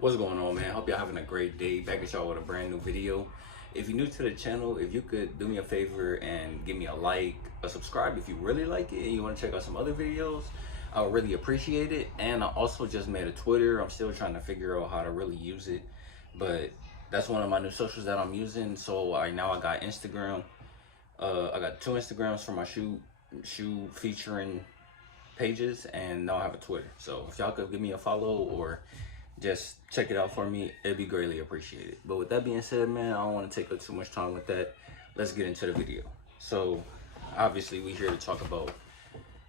What's going on, man? Hope y'all having a great day. Back at y'all with a brand new video. If you're new to the channel, if you could do me a favor and give me a like, a subscribe if you really like it and you want to check out some other videos, I would really appreciate it. And I also just made a Twitter. I'm still trying to figure out how to really use it, but that's one of my new socials that I'm using. So right now I got Instagram. I got 2 Instagrams for my shoe featuring pages, and now I have a Twitter. So if y'all could give me a follow or just check it out for me, it'd be greatly appreciated. But with that being said, man, I don't want to take up too much time with that. Let's get into the video. So obviously we're here to talk about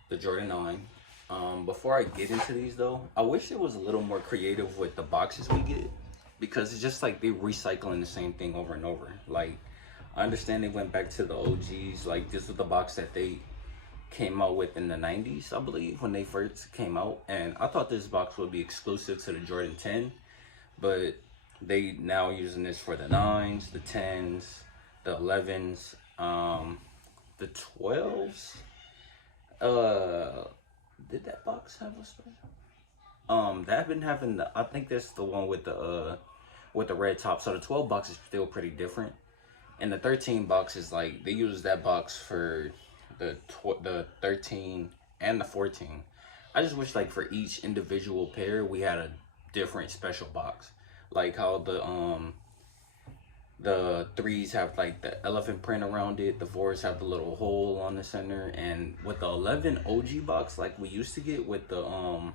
the Jordan 9. Before I get into these though, I wish it was a little more creative with the boxes we get, because it's just like they're recycling the same thing over and over. Like, I understand they went back to the OGs, like this was the box that they came out with in the 90s, I believe, when they first came out, and I thought this box would be exclusive to the Jordan 10, but they now using this for the 9s, the 10s, the 11s, the 12s. Did that box have a special? They've been having the, I think that's the one with the red top. So the 12 box is still pretty different, and the 13 box is like they use that box for the 13 and the 14. I just wish like for each individual pair we had a different special box, like how the 3s have like the elephant print around it, the 4s have the little hole on the center, and with the 11 OG box like we used to get with the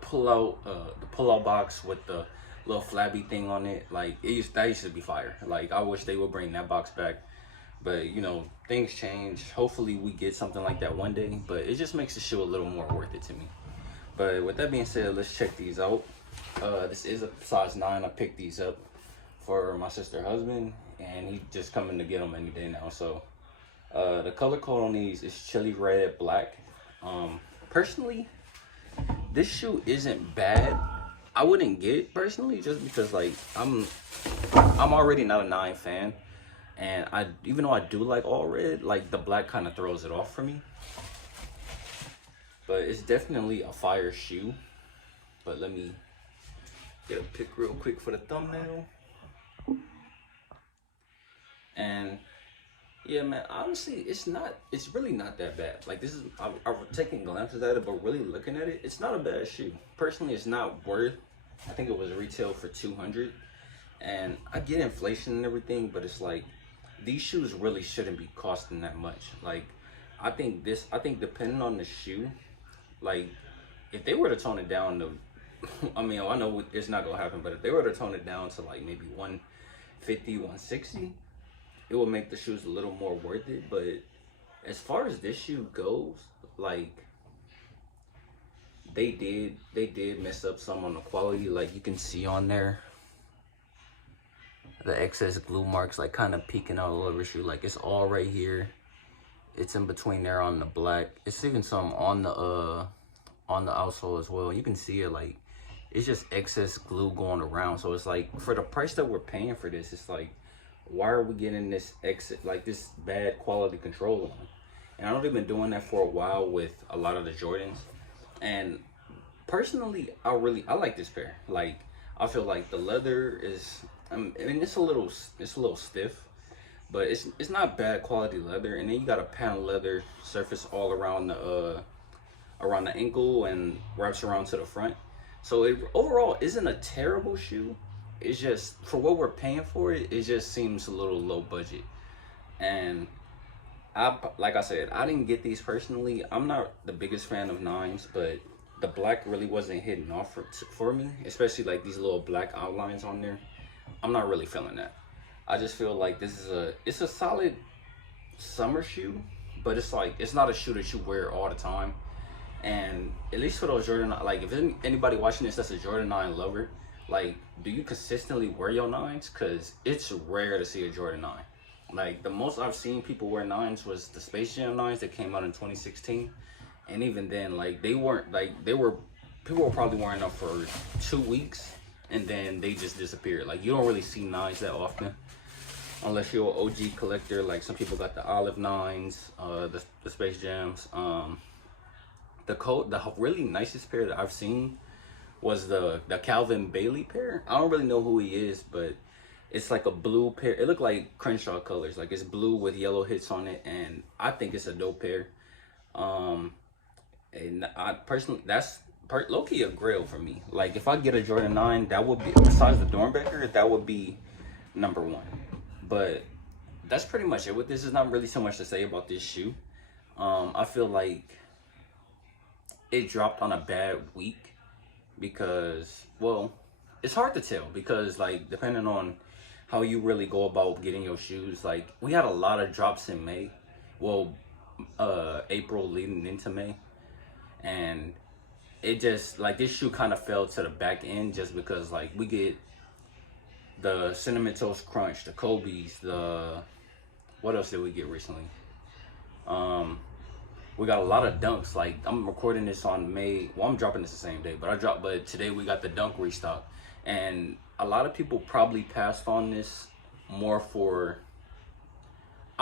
pull out box with the little flabby thing on it, like that used to be fire. Like, I wish they would bring that box back. But you know, things change. Hopefully we get something like that one day, but it just makes the shoe a little more worth it to me. But with that being said, let's check these out. This is a size 9. I picked these up for my sister's husband, and he's just coming to get them any day now. So the color code on these is Chile Red Black. Personally, this shoe isn't bad. I wouldn't get it personally, just because like I'm already not a 9 fan. And even though I do like all red, like the black kind of throws it off for me. But it's definitely a fire shoe. But let me get a pic real quick for the thumbnail. And yeah, man, honestly, it's really not that bad. Like, this is, I'm taking glances at it, but really looking at it, it's not a bad shoe. Personally, it's not worth, I think it was retail for $200. And I get inflation and everything, but it's like, these shoes really shouldn't be costing that much. Like, I think depending on the shoe, like if they were to tone it down to, I mean, I know it's not gonna happen, but if they were to tone it down to like maybe 150, 160, it would make the shoes a little more worth it. But as far as this shoe goes, like they did mess up some on the quality. Like, you can see on there the excess glue marks like kind of peeking out all over the shoe. Like, it's all right here, it's in between there on the black, it's even some on the outsole as well. You can see it, like it's just excess glue going around. So it's like, for the price that we're paying for this, it's like, why are we getting this this bad quality control on? And I know they've been doing that for a while with a lot of the Jordans, and personally I like this pair. Like, I feel like the leather is, I mean, it's a little stiff, but it's not bad quality leather. And then you got a panel leather surface all around the ankle and wraps around to the front. So it overall isn't a terrible shoe. It's just, for what we're paying for it, it just seems a little low budget. And like I said, I didn't get these personally. I'm not the biggest fan of 9s, but the black really wasn't hitting off for me, especially like these little black outlines on there. I'm not really feeling that. I just feel like this is it's a solid summer shoe, but it's like, it's not a shoe that you wear all the time. And at least for those Jordan, like if anybody watching this that's a Jordan 9 lover, like, do you consistently wear your 9s? Because it's rare to see a Jordan 9. Like, the most I've seen people wear 9s was the Space Jam 9s that came out in 2016. And even then, like, people were probably wearing them for 2 weeks, and then they just disappeared. Like, you don't really see 9s that often, unless you're an OG collector. Like, some people got the Olive 9s, the Space Jams. The really nicest pair that I've seen was the Calvin Bailey pair. I don't really know who he is, but it's like a blue pair. It looked like Crenshaw colors. Like it's blue with yellow hits on it, and I think it's a dope pair. And I personally, that's low-key a grail for me. Like if I get a Jordan 9, that would be, besides the Dornbecker, that would be number one. But that's pretty much it with this. Is not really so much to say about this shoe. I feel like it dropped on a bad week because, well, it's hard to tell because, like, depending on how you really go about getting your shoes, like, we had a lot of drops in May. Well, April leading into May. And it just, like, this shoe kind of fell to the back end just because, like, we get the Cinnamon Toast Crunch, the Kobe's, what else did we get recently? We got a lot of dunks. Like, I'm recording this on May. Well, I'm dropping this the same day, but today we got the dunk restock. And a lot of people probably passed on this I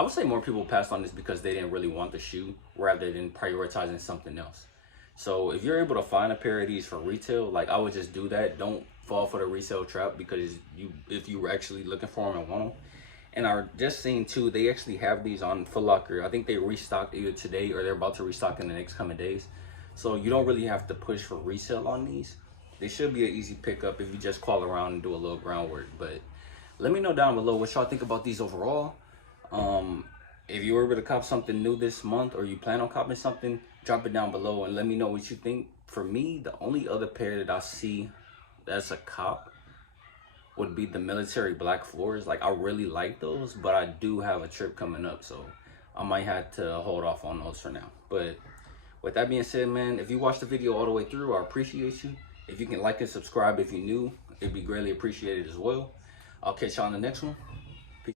would say more people passed on this because they didn't really want the shoe rather than prioritizing something else. So if you're able to find a pair of these for retail, like, I would just do that. Don't fall for the resale trap because if you were actually looking for them and want them. And I just seen too, they actually have these on Foot Locker. I think they restocked either today or they're about to restock in the next coming days. So you don't really have to push for resale on these. They should be an easy pickup if you just call around and do a little groundwork. But let me know down below what y'all think about these overall. If you were able to cop something new this month or you plan on copping something, drop it down below and let me know what you think. For me, the only other pair that I see that's a cop would be the military black floors. Like, I really like those, but I do have a trip coming up, so I might have to hold off on those for now. But with that being said, man, if you watched the video all the way through, I appreciate you. If you can like and subscribe if you're new, it'd be greatly appreciated as well. I'll catch y'all on the next one.